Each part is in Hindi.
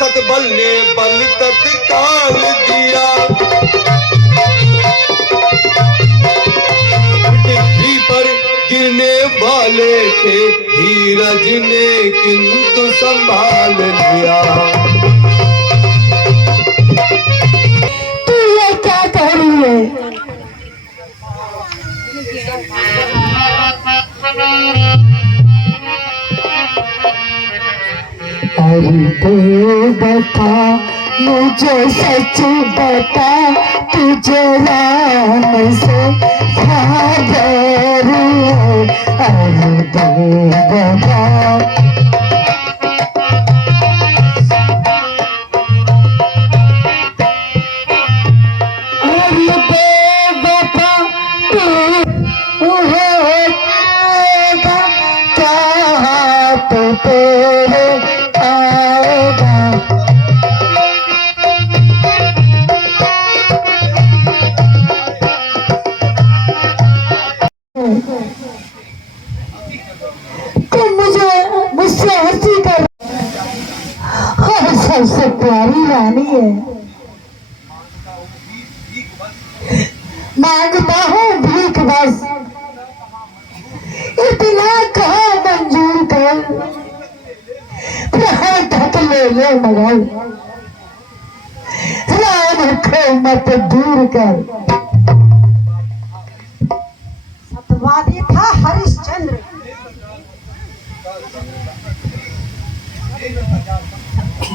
सतबल ने बल तत्काल दिया। पृथ्वी पर गिरने वाले थे धीरज ने किंतु संभाल लिया। तू ये क्या कर रही है? अरे बेवफा मुझे सच बता, तुझे राम से खबर है? अरे बेवफा तेरे आएगा। तुम मुझसे हंसी कर, और सबसे प्यारी रानी है। मांगता हूँ भीख बस, इतना कहो मंजूर कर, ढक ले मगर राम को मत दूर कर। सत्यवादी था हरिश्चंद्र,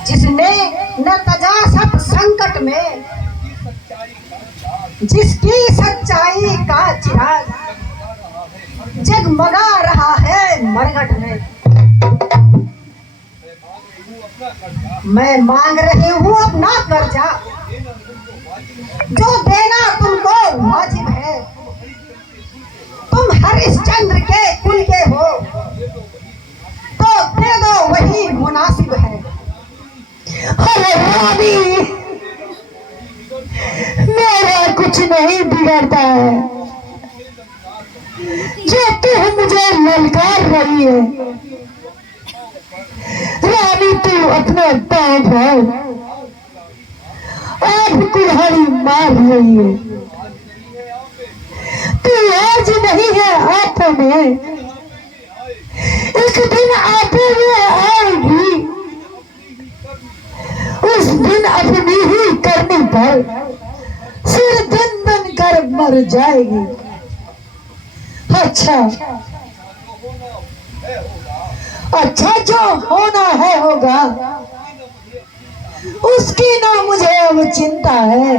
जिसने न तजा सब संकट में, जिसकी सच्चाई का चिराग जगमगा रहा है मरघट में। मैं मांग रही हूँ अपना कर्जा, जो देना तुमको वाजिब है। तुम हरिश्चंद्र के कुल के हो तो दे दो, वही मुनासिब है। अरे रानी, मेरा कुछ नहीं बिगड़ता है, जो तू मुझे ललकार रही है। रानी तू अपने पाँव भर आप कुल्हाड़ी मार रही है। तू आज नहीं है आंखों में, एक दिन आंखों में आएगी। उस दिन अपनी ही करनी पर सिर दिन बन कर मर जाएगी। अच्छा अच्छा, जो होना है होगा, उसकी ना मुझे अब चिंता है।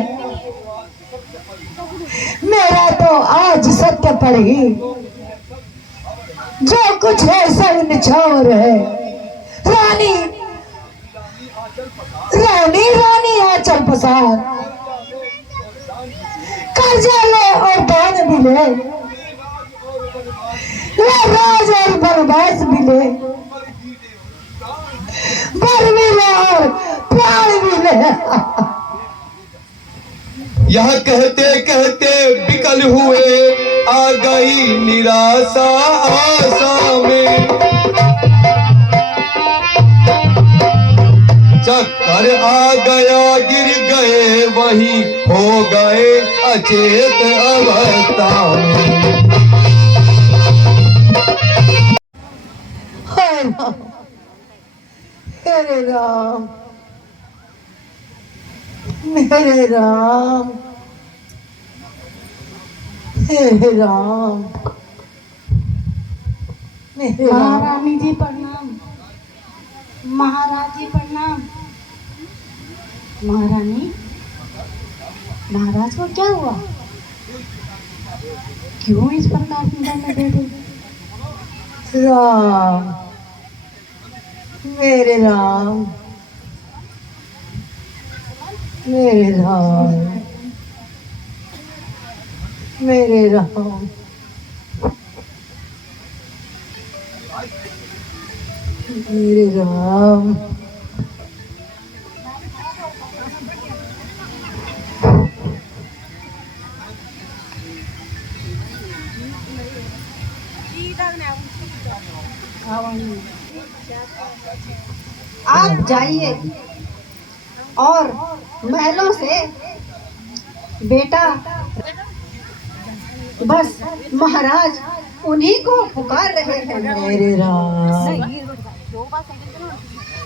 मेरा तो आज सत्य पर ही जो कुछ है सब निछावर है। रानी रानी रानी आंचल पसार, कर्जा ले और दान भी ले, राज और बनवास भी ले, बर भी ले और प्राण भी ले। यह कहते कहते विकल हुए, आ गई निराशा आशा में। चक्कर आ गया, गिर गए वहीं हो गए अचेत अवस्था में। मेरे राम, मेरे राम, मेरे राम, मेरे राम। महारानी जी प्रणाम। महाराज जी प्रणाम। महारानी, महाराज को क्या हुआ? क्यों इस प्रकार निंदा में बैठे? राम, मेरे राम, मेरे राम, मेरे राम, मेरे राम। आप जाइए, और महलों से बेटा, बस महाराज उन्हीं को पुकार रहे हैं। मेरे राम,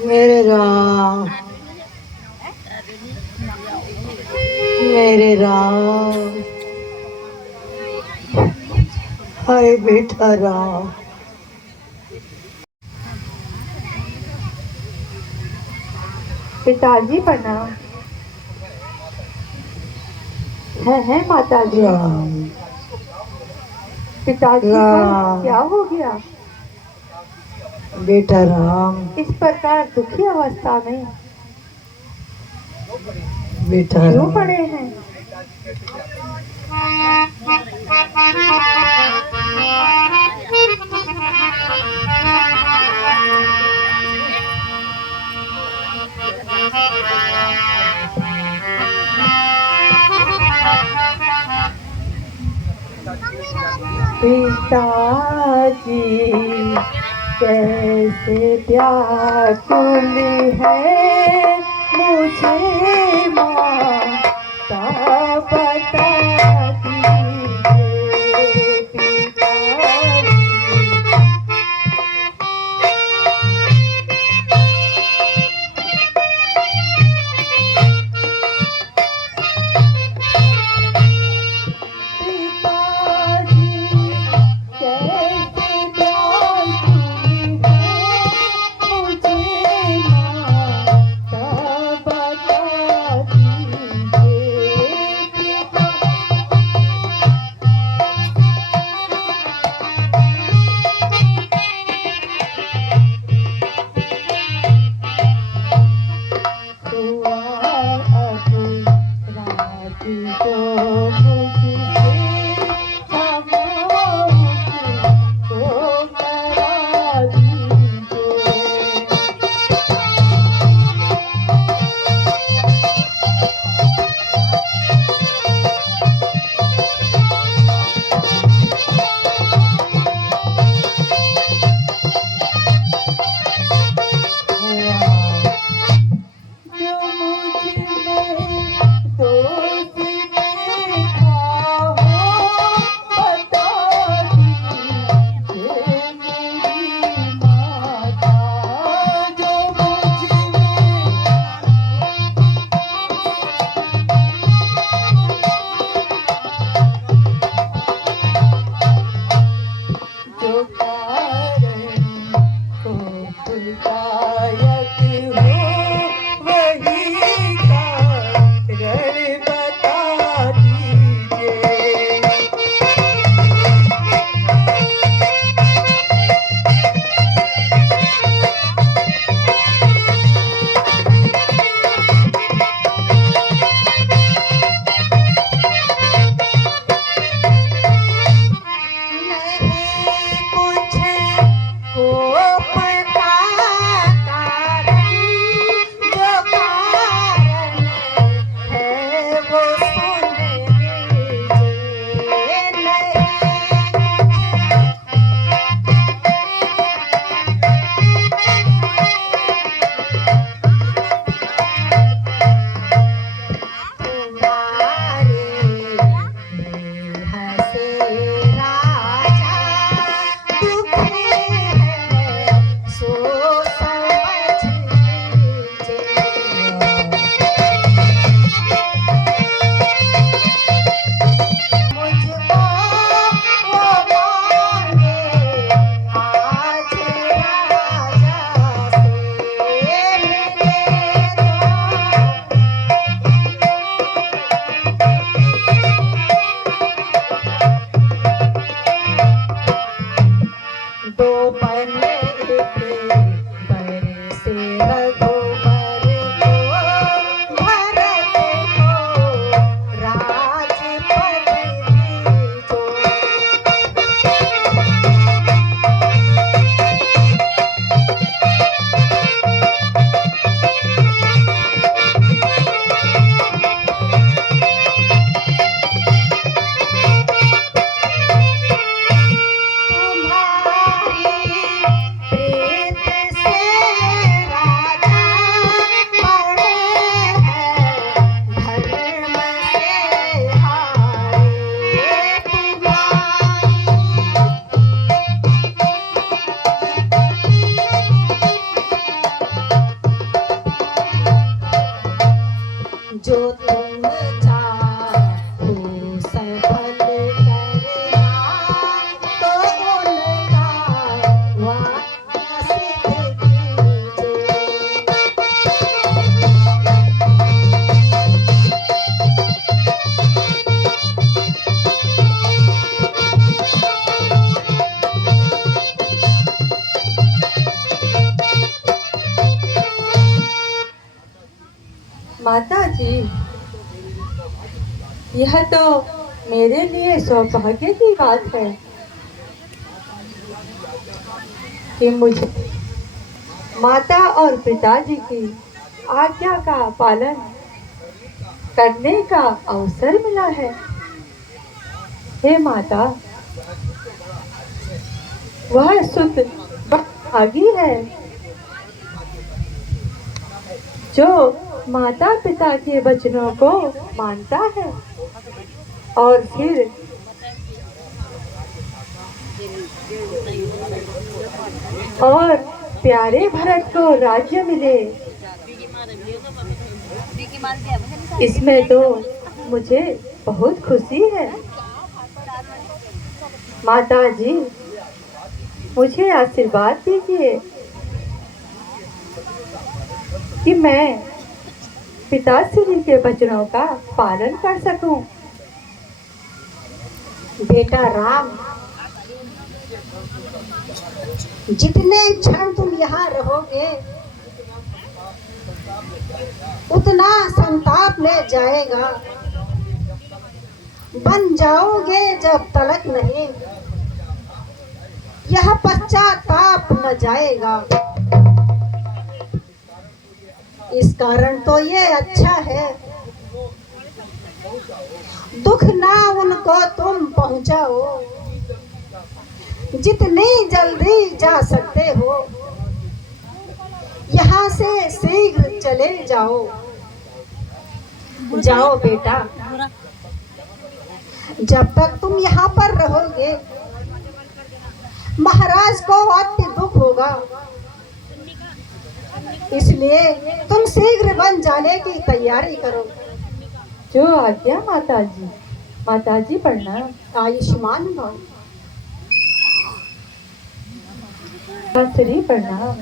मेरे राम, मेरे राम, हाय बेटा राम। पिताजी प्रणाम। है माताजी। राम, पिताजी राम। को क्या हो गया? बेटा राम, इस प्रकार दुखी अवस्था में बेटा क्यों राम, पड़े हैं? पिताजी कैसे व्याकुल है मुझे माता बताती है। पिताजी माता जी, यह तो मेरे लिए सौभाग्य की बात है कि मुझे माता और पिताजी की आज्ञा का पालन करने का अवसर मिला है। हे माता, वह सुत भागी है जो माता पिता के वचनों को मानता है और फिर और प्यारे भरत को राज्य मिले। इसमें तो मुझे बहुत खुशी है। माता जी, मुझे आशीर्वाद दीजिए कि मैं पिताश्री के वचनों का पालन कर सकूं। बेटा राम, जितने क्षण तुम यहाँ रहोगे उतना संताप ले जाएगा। बन जाओगे जब तलक नहीं, यह पश्चाताप न जाएगा। इस कारण तो ये अच्छा है, दुख ना उनको तुम पहुंचाओ। जितनी जल्दी जा सकते हो यहाँ से शीघ्र चले जाओ। जाओ बेटा, जब तक तुम यहाँ पर रहोगे महाराज को अति दुख होगा, इसलिए तुम शीघ्र बन जाने की तैयारी करो। जो आज्ञा माता जी। माता जी प्रणाम। आयुष्मान भव। श्री प्रणाम।